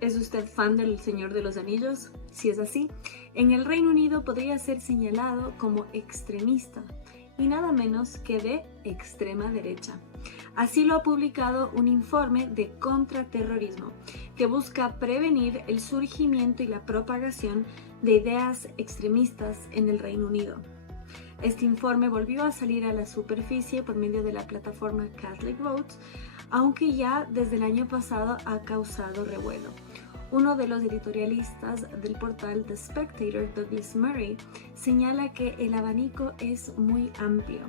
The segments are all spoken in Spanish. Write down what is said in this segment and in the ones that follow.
¿Es usted fan del Señor de los Anillos? Si es así, en el Reino Unido podría ser señalado como extremista y nada menos que de extrema derecha. Así lo ha publicado un informe de contraterrorismo que busca prevenir el surgimiento y la propagación de ideas extremistas en el Reino Unido. Este informe volvió a salir a la superficie por medio de la plataforma Catholic Votes, aunque ya desde el año pasado ha causado revuelo. Uno de los editorialistas del portal The Spectator, Douglas Murray, señala que el abanico es muy amplio.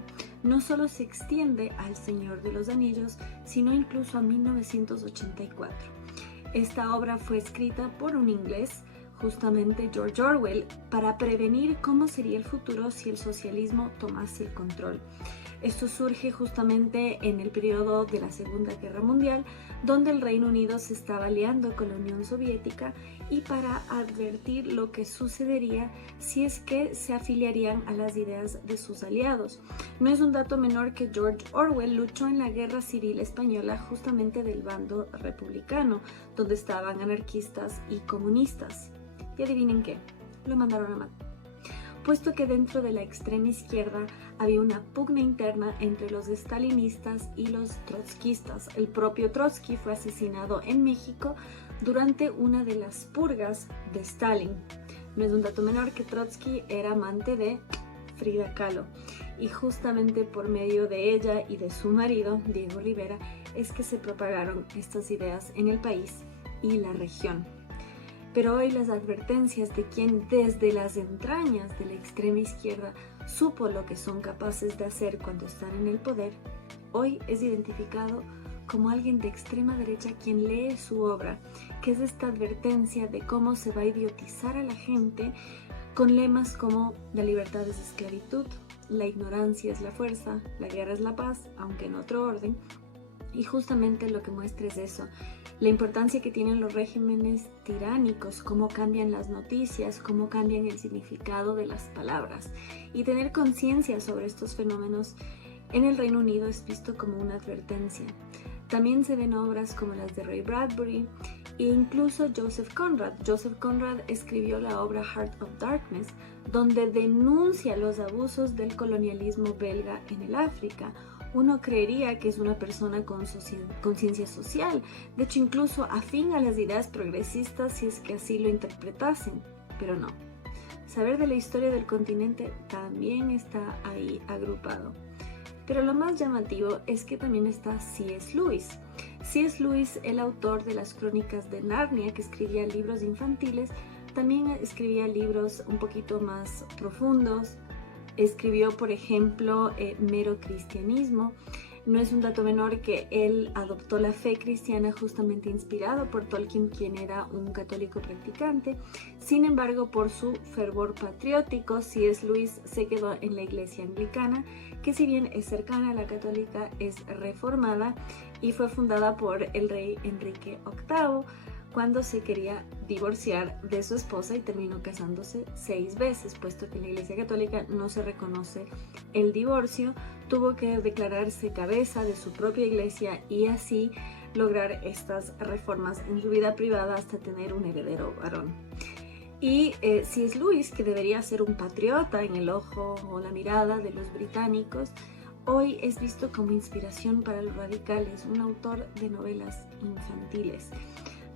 No solo se extiende al Señor de los Anillos, sino incluso a 1984. Esta obra fue escrita por un inglés, justamente George Orwell, para prevenir cómo sería el futuro si el socialismo tomase el control. Esto surge justamente en el periodo de la Segunda Guerra Mundial, donde el Reino Unido se estaba aliando con la Unión Soviética y para advertir lo que sucedería si es que se afiliarían a las ideas de sus aliados. No es un dato menor que George Orwell luchó en la Guerra Civil Española justamente del bando republicano, donde estaban anarquistas y comunistas. Y adivinen qué, lo mandaron a matar. Puesto que dentro de la extrema izquierda había una pugna interna entre los stalinistas y los trotskistas. El propio Trotsky fue asesinado en México durante una de las purgas de Stalin. No es un dato menor que Trotsky era amante de Frida Kahlo y justamente por medio de ella y de su marido, Diego Rivera, es que se propagaron estas ideas en el país y la región. Pero hoy las advertencias de quien desde las entrañas de la extrema izquierda supo lo que son capaces de hacer cuando están en el poder, hoy es identificado como alguien de extrema derecha quien lee su obra, que es esta advertencia de cómo se va a idiotizar a la gente con lemas como la libertad es esclavitud, la ignorancia es la fuerza, la guerra es la paz, aunque en otro orden. Y justamente lo que muestra es eso, la importancia que tienen los regímenes tiránicos, cómo cambian las noticias, cómo cambian el significado de las palabras. Y tener conciencia sobre estos fenómenos en el Reino Unido es visto como una advertencia. También se ven obras como las de Ray Bradbury e incluso Joseph Conrad. Joseph Conrad escribió la obra Heart of Darkness, donde denuncia los abusos del colonialismo belga en el África. Uno creería que es una persona con conciencia social, de hecho incluso afín a las ideas progresistas si es que así lo interpretasen, pero no. Saber de la historia del continente también está ahí agrupado. Pero lo más llamativo es que también está C.S. Lewis. C.S. Lewis, el autor de las Crónicas de Narnia, que escribía libros infantiles, también escribía libros un poquito más profundos. Escribió, por ejemplo, Mero Cristianismo. No es un dato menor que él adoptó la fe cristiana justamente inspirado por Tolkien, quien era un católico practicante. Sin embargo, por su fervor patriótico, C.S. Lewis se quedó en la iglesia anglicana, que si bien es cercana a la católica, es reformada y fue fundada por el rey Enrique VIII, cuando se quería divorciar de su esposa y terminó casándose 6 veces, puesto que en la Iglesia Católica no se reconoce el divorcio, tuvo que declararse cabeza de su propia iglesia y así lograr estas reformas en su vida privada hasta tener un heredero varón. Y C.S. Lewis, que debería ser un patriota en el ojo o la mirada de los británicos, hoy es visto como inspiración para los radicales, un autor de novelas infantiles.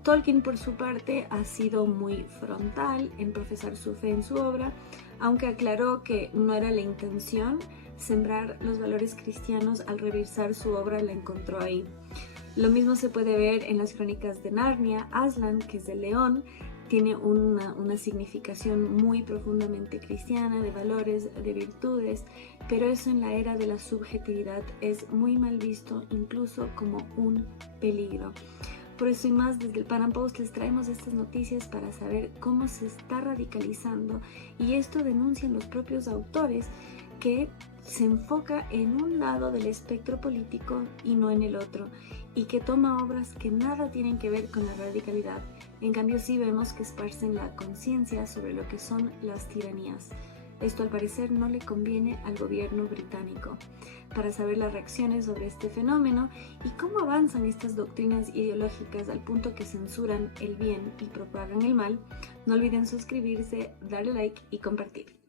Tolkien, por su parte, ha sido muy frontal en profesar su fe en su obra, aunque aclaró que no era la intención sembrar los valores cristianos. Al revisar su obra la encontró ahí. Lo mismo se puede ver en las Crónicas de Narnia. Aslan, que es el león, tiene una significación muy profundamente cristiana, de valores, de virtudes, pero eso en la era de la subjetividad es muy mal visto, incluso como un peligro. Por eso y más, desde el Pan Am Post les traemos estas noticias para saber cómo se está radicalizando, y esto denuncian los propios autores, que se enfoca en un lado del espectro político y no en el otro, y que toma obras que nada tienen que ver con la radicalidad. En cambio sí vemos que esparcen la conciencia sobre lo que son las tiranías. Esto al parecer no le conviene al gobierno británico. Para saber las reacciones sobre este fenómeno y cómo avanzan estas doctrinas ideológicas al punto que censuran el bien y propagan el mal, no olviden suscribirse, darle like y compartir.